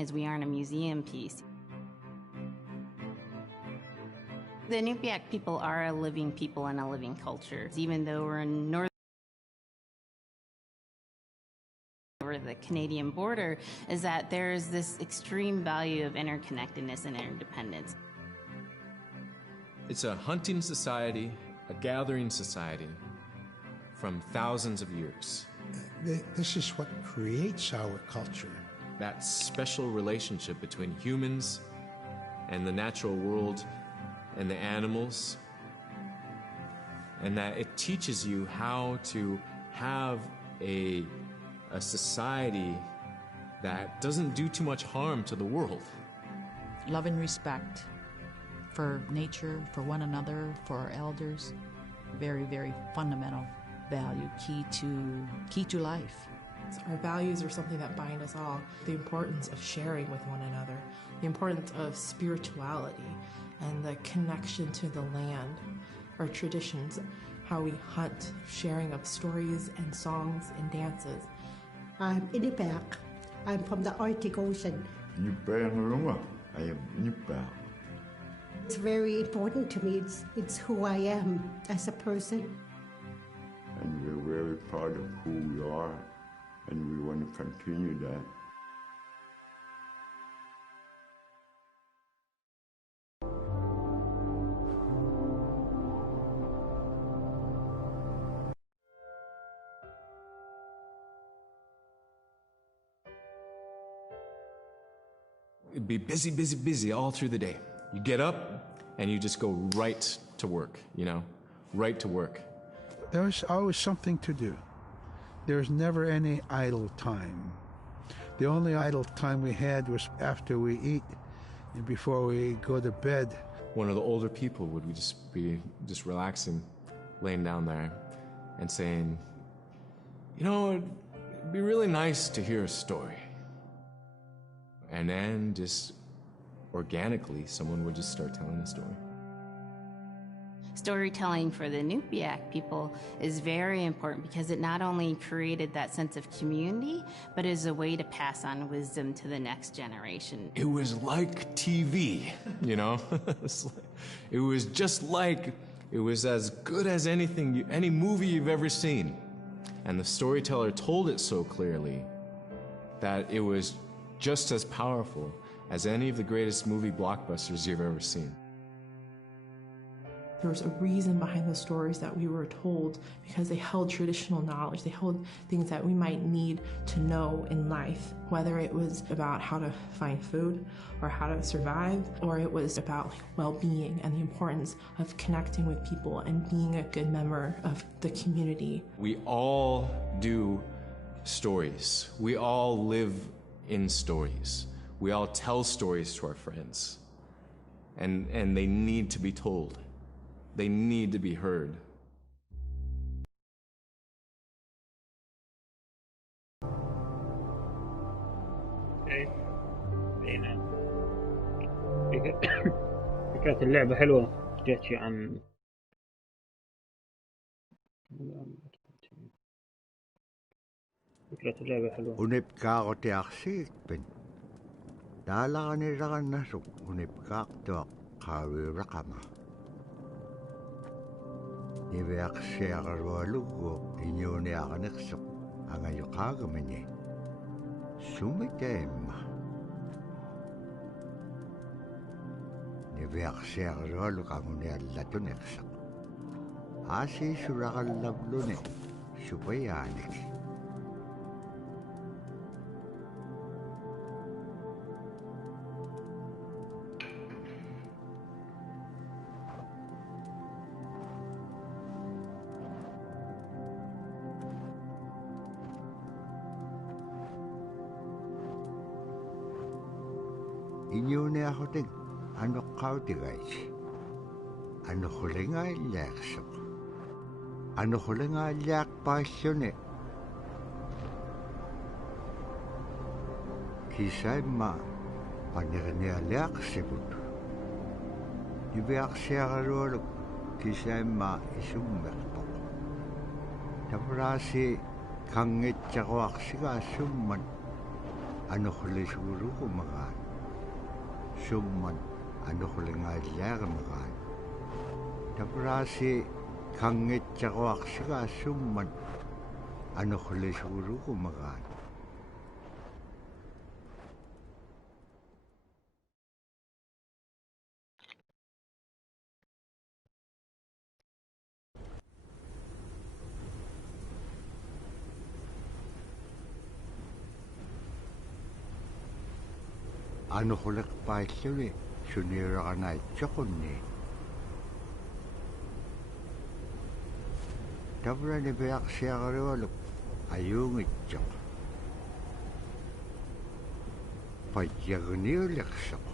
As we aren't a museum piece. The Inupiaq people are a living people and a living culture. Even though we're in northern over the Canadian border, is that there's this extreme value of interconnectedness and interdependence. It's a hunting society, a gathering society from thousands of years. This is what creates our culture. That special relationship between humans and the natural world and the animals, and that it teaches you how to have a society that doesn't do too much harm to the world. Love and respect for nature, for one another, for our elders. Very, very fundamental value, key to life. Our values are something that bind us all. The importance of sharing with one another, the importance of spirituality, and the connection to the land, our traditions, how we hunt, sharing of stories and songs and dances. I'm Inupiaq. I'm from the Arctic Ocean. I am Inupiaq. It's very important to me. It's who I am as a person. And we're very proud of who we are, and we want to continue that. It'd be busy, busy, busy all through the day. You get up and you just go right to work, right to work. There was always something to do. There was never any idle time. The only idle time we had was after we eat and before we go to bed. One of the older people would be relaxing, laying down there and saying, it'd be really nice to hear a story. And then just organically, someone would just start telling a story. Storytelling for the Inupiaq people is very important because it not only created that sense of community, but is a way to pass on wisdom to the next generation. It was like TV, It was just like, it was as good as any movie you've ever seen. And the storyteller told it so clearly that it was just as powerful as any of the greatest movie blockbusters you've ever seen. There was a reason behind the stories that we were told because they held traditional knowledge. They held things that we might need to know in life, whether it was about how to find food or how to survive, or it was about well-being and the importance of connecting with people and being a good member of the community. We all do stories. We all live in stories. We all tell stories to our friends. And they need to be told. They need to be heard. اوكي بقينا فكرة اللعبة حلوة. جات شي عن فكرة اللعبة حلوة. ونبكاق تأخسيك بن دالغني رغنسو ونبكاق توقعوي رقمه Niveaksiaqarualugu inyuniaqaniqsuq angayuqaagamini sumitaimma niveaksiaqarualugu anguniallatuniqsuq aasiisuraqallavluni supayaanik Inyuniahuting anuqqautigais anuhulingailliaqsuq anuhulingailliaqpaalluni kisaimma panirnialiaqsiput niviaqsiaqarualuk kisaimma isummerpoq tavraasi kangitsaquaqsigaasumman ano khuli shuru kumagan summan ano khuli ngailagan tabrasi kangit chawak siga summan ano khuli shuru kumagan ano khulik paitluwi sunira kanay tsakunni tabra ni beyak siya kariwaluk ayungit tsak patyagni uliksak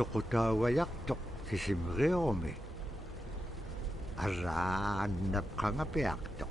Tukutawayaktok kisimreome araan napkangapiaktok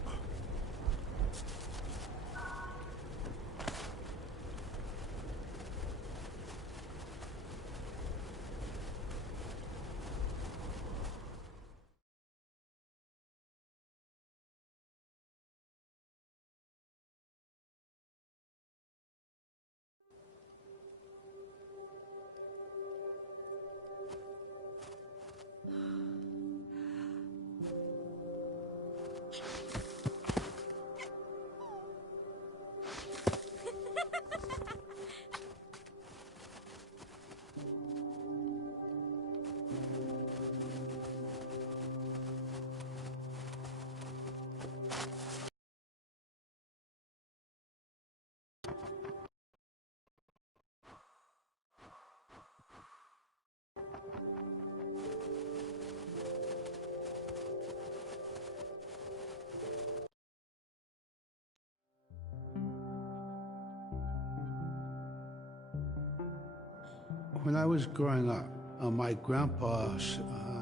When I was growing up, my grandpa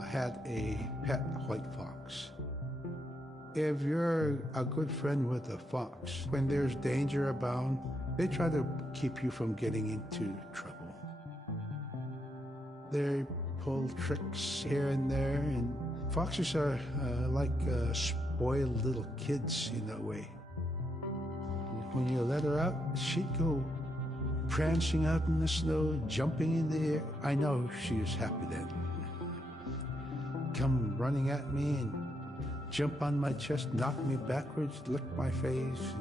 had a pet white fox. If you're a good friend with a fox, when there's danger abound, they try to keep you from getting into trouble. They pull tricks here and there, and foxes are like spoiled little kids in a way. When you let her out, she'd go prancing out in the snow, jumping in the air. I know she was happy then. Come running at me and jump on my chest, knock me backwards, lick my face,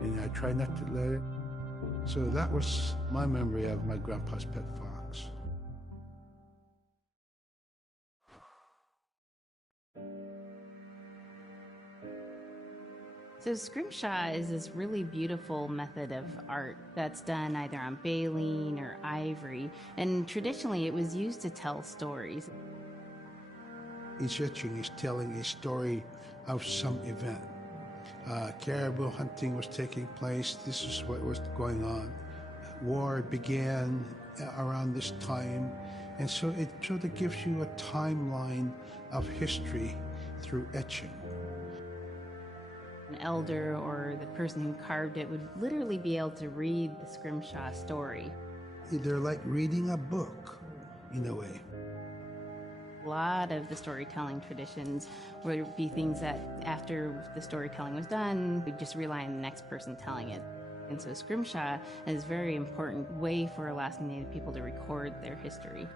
and I try not to let it. So that was my memory of my grandpa's pet fox. So scrimshaw is this really beautiful method of art that's done either on baleen or ivory, and traditionally it was used to tell stories. Each etching is telling a story of some event. Caribou hunting was taking place. This is what was going on. War began around this time, and so it sort of gives you a timeline of history through etching. An elder or the person who carved it would literally be able to read the scrimshaw story. They're like reading a book, in a way. A lot of the storytelling traditions would be things that after the storytelling was done, we'd just rely on the next person telling it. And so scrimshaw is a very important way for Alaskan Native people to record their history.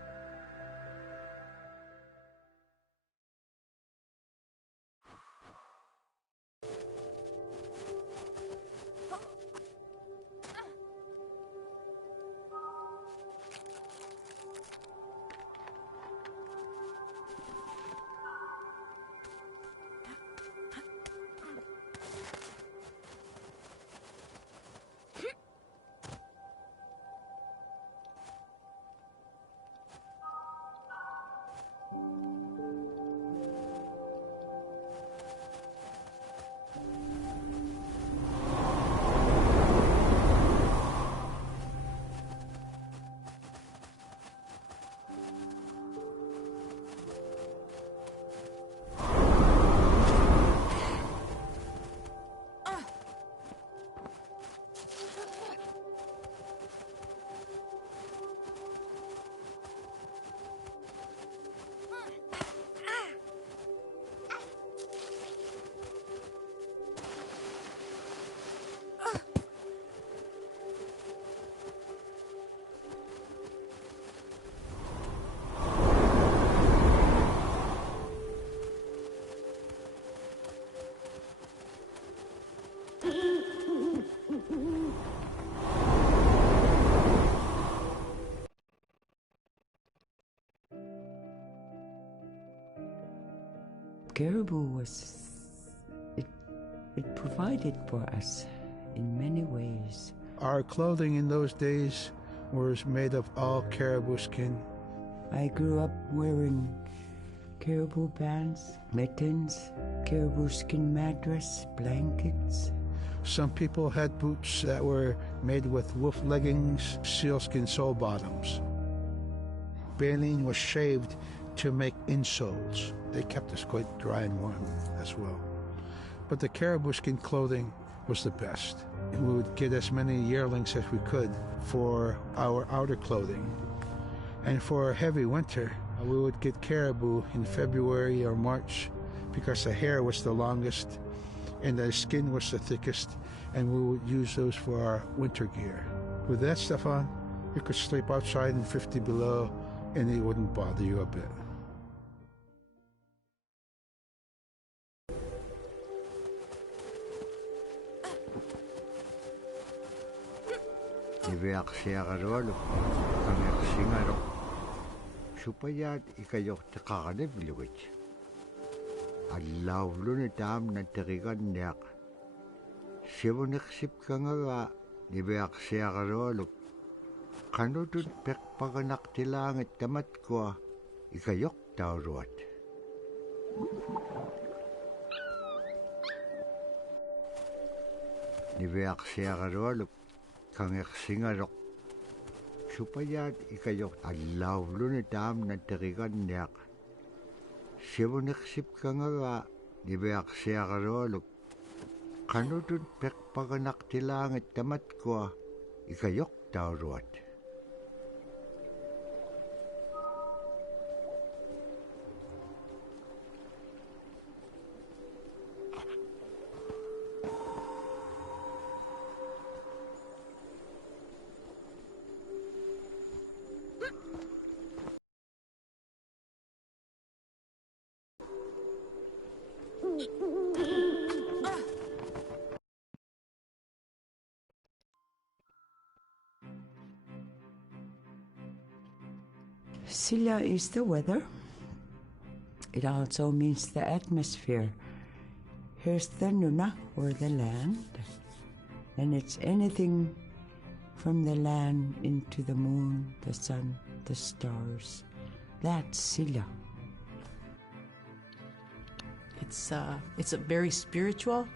Caribou it provided for us in many ways. Our clothing in those days was made of all caribou skin. I grew up wearing caribou pants, mittens, caribou skin mattress, blankets. Some people had boots that were made with wolf leggings, sealskin sole bottoms. Baleen was shaved to make insoles. They kept us quite dry and warm as well. But the caribou skin clothing was the best. We would get as many yearlings as we could for our outer clothing. And for a heavy winter, we would get caribou in February or March because the hair was the longest and the skin was the thickest, and we would use those for our winter gear. With that stuff on, you could sleep outside in 50 below and it wouldn't bother you a bit. Iveaksiagarualu, kangersingaru. Supayat ikayoktiqaqanivluit. Allauluni taamna teriganniaq. Sivuniqsipkangaga iveaksiagarualu. Qanutut peqpaganaqtilaangit tamatkua ikayoktauruat. Iveaksiagarualu. Kangersingaroq. Supayat ikayok allauluni taamna teriganniaq. Sivuniqsipkangaga iveaksiagarualuk. Qanutut peqpaganaqtilaangit tamatkua ikayoktauruat. Sila is the weather. It also means the atmosphere. Here's the nuna, or the land. And it's anything from the land into the moon, the sun, the stars. That's Sila. It's a very spiritual,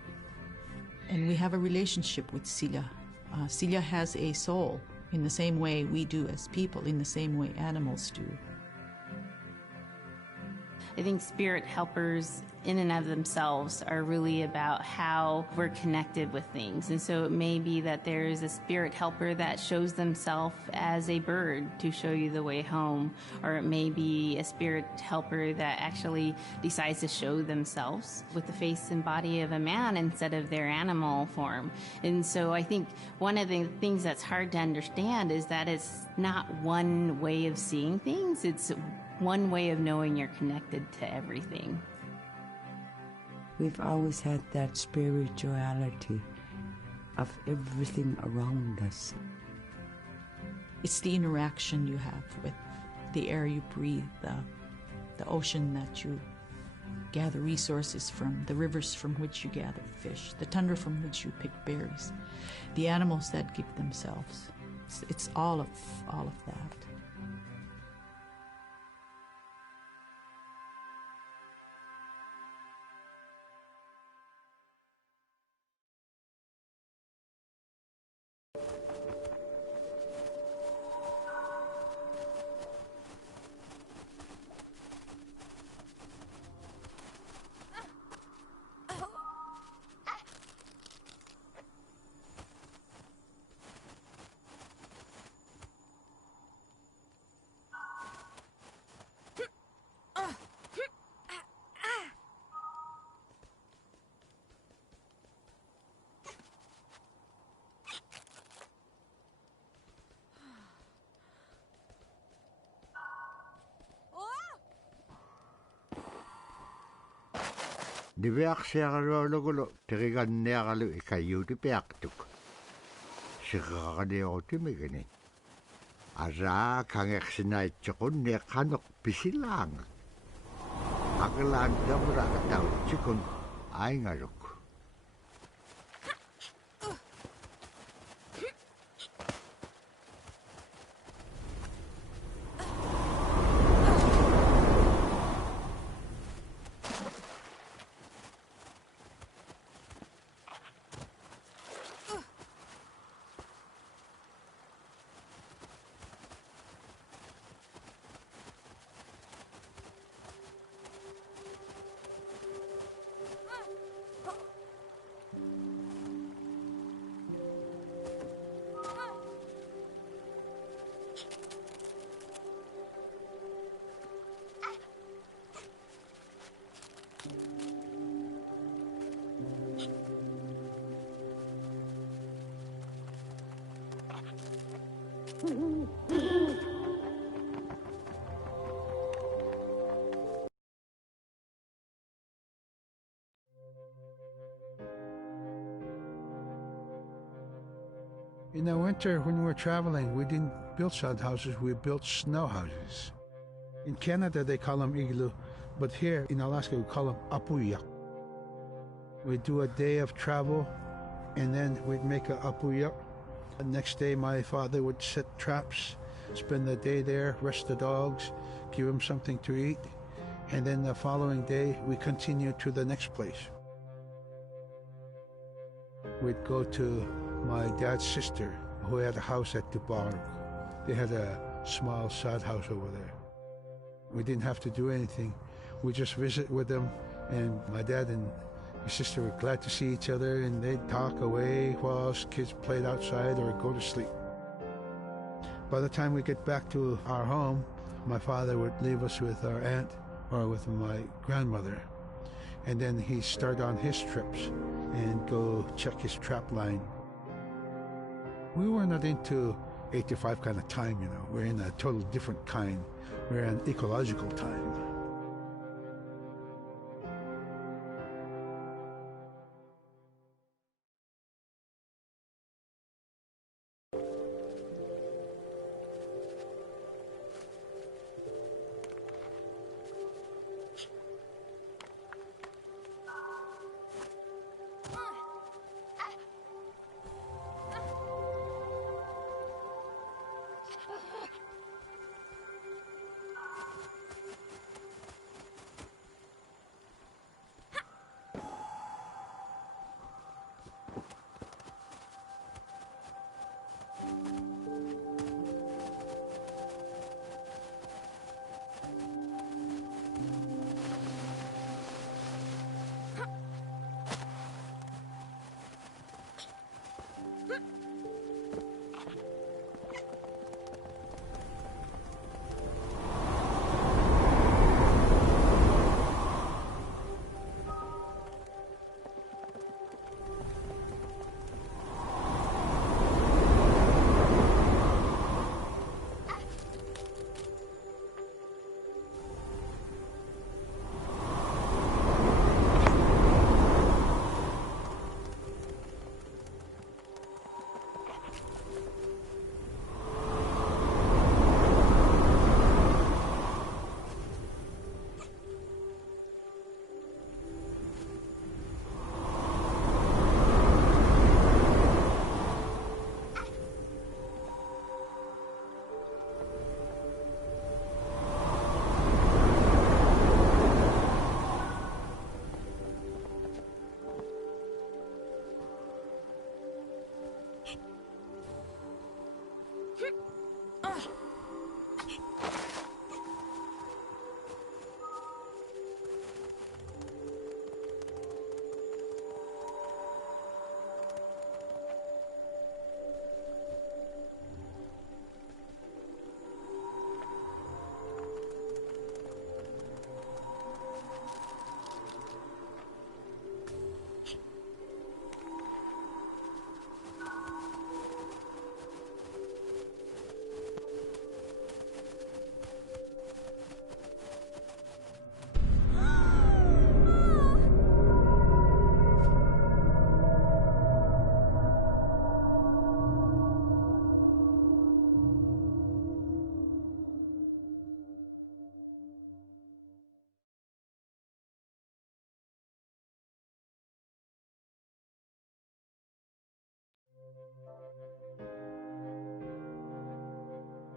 and we have a relationship with Sila. Sila has a soul in the same way we do as people, in the same way animals do. I think spirit helpers in and of themselves are really about how we're connected with things. And so it may be that there's a spirit helper that shows themselves as a bird to show you the way home, or it may be a spirit helper that actually decides to show themselves with the face and body of a man instead of their animal form. And so I think one of the things that's hard to understand is that it's not one way of seeing things, it's one way of knowing you're connected to everything. We've always had that spirituality of everything around us. It's the interaction you have with the air you breathe, the ocean that you gather resources from, the rivers from which you gather fish, the tundra from which you pick berries, the animals that give themselves. It's all of that. Niveaksiaqalualugu teriganniaqalu ikayuuti piaqtuk. Siqaqaniurutimigani. Araa kangeqsinaitsequnni qanuq pisilaanga. Aqlaan tamuraqatautikun aingaluk. In the winter, when we were traveling, we didn't build sod houses, we built snow houses. In Canada, they call them igloo, but here in Alaska, we call them apuya. We'd do a day of travel, and then we'd make a apuya. The next day, my father would set traps, spend the day there, rest the dogs, give them something to eat, and then the following day, we continued to the next place. We'd go to my dad's sister, who had a house at Dubai. They had a small sod house over there. We didn't have to do anything. We just visit with them, and my dad and his sister were glad to see each other, and they'd talk away while us kids played outside or go to sleep. By the time we get back to our home, my father would leave us with our aunt or with my grandmother, and then he'd start on his trips and go check his trap line. We were not into 8 to 5 kind of time, you know. We're in a totally different kind. We're in ecological time.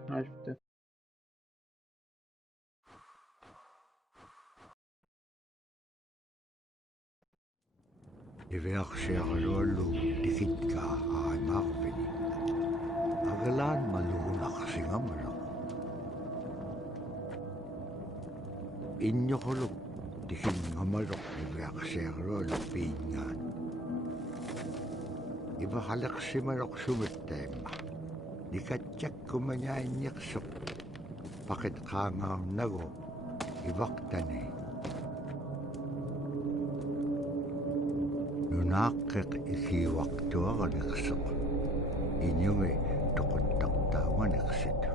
ما شفته. Iveaksiarluallu tikitkaa aimarpini. Agalaan maluunaqsingamala. Injoquluk tikingamalok iveaksiarluallu piingaan. Ivaqaleqsimalok sumittaimma. Nikatjakkumanyainniqsuq. Pakit qaangaarnagu ivaqtani. Nunaqqeq ikiwaqtuaqaniqsuq. Inyungi tuquttaqtaawaniqsitu.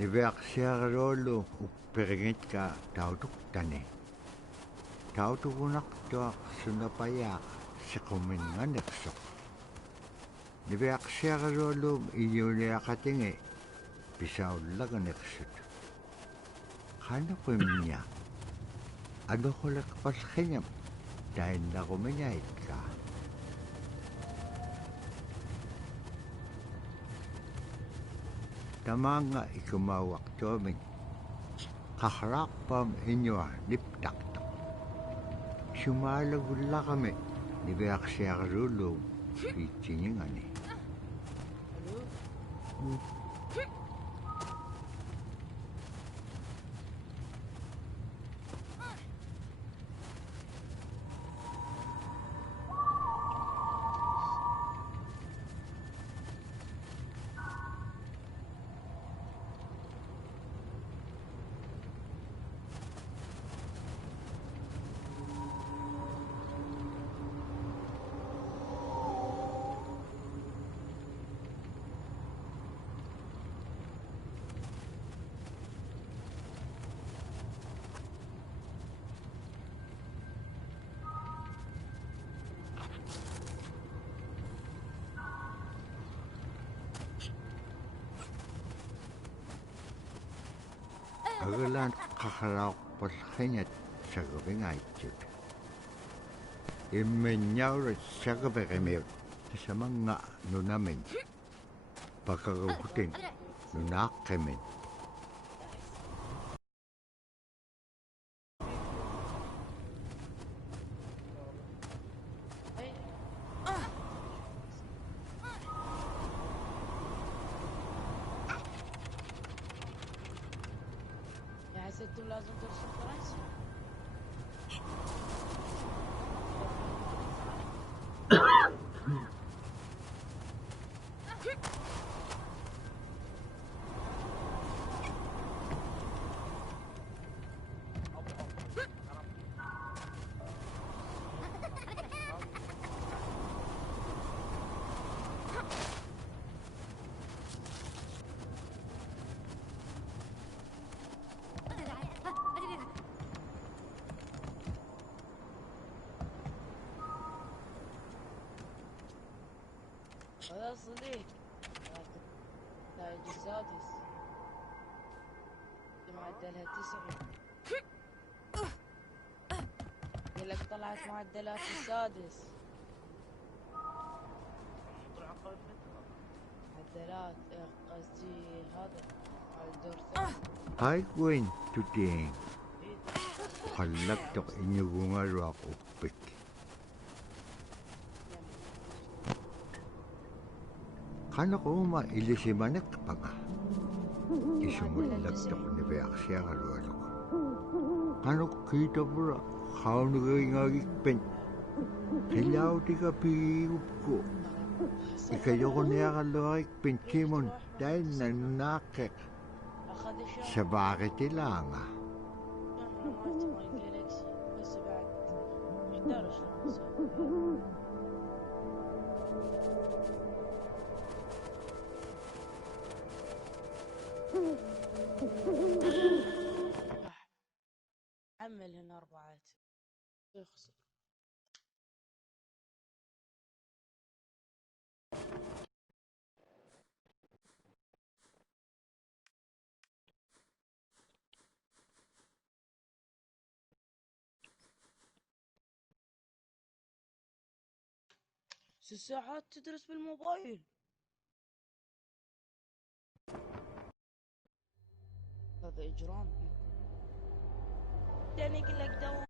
Niveaqsiarluallu upperingitkaa tautuktani. Tautukunaqtuaq sunapayaaq siquminganiqsuq. Niveaqsiarluallu iyuniaqatingi pisaullaganiqsut. Qanuqimña anuquleqpallqiñam tainnaqumiñaitkaa. Tamanga ikumawaqtuamin qahraqpam iñua niptaqtaq. Sumalagullaqami niveaqsiarluullu piitsiñingani. Agalaan qahraqpallqiñat sagavingaittut. Immenñaurat sagaveqimiut tasamanga nunamin. Pakagukutin nunaqqimin. حسيتوا لازم ترسم فرنسي؟ هذا صديق تاج السادس معدلها 9 يقولك طلعت معدلات السادس معدلات قصدي هذا الدور الثاني Ai gwen tuting. Qallaqtuq iñugungaruaq uppik. Qanuquma ilisimanaqpaqa. Isumullaqtuq niveaqsiaqalualuq. Qanuq kiitapura qaunugingagikpen. Qillautika piigupku. Ikayoquniaqalluarikpen kimun tainna nunaaqeq. Sabaaqitilaanga. يخسر. ست ساعات تدرس بالموبايل. هذا إجرام. تاني يقول لك دوام